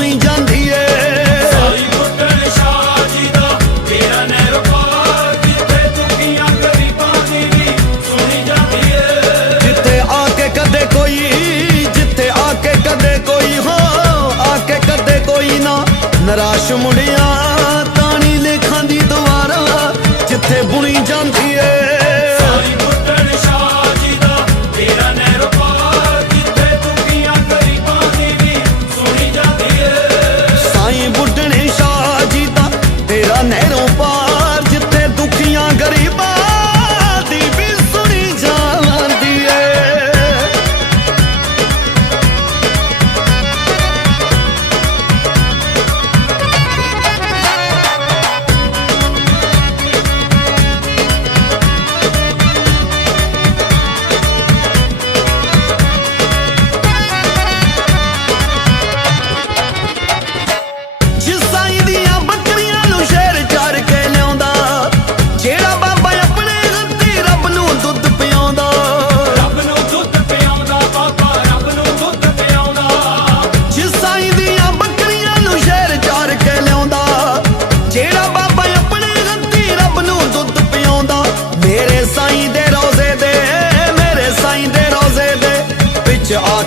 আমি জান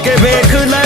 के देख ले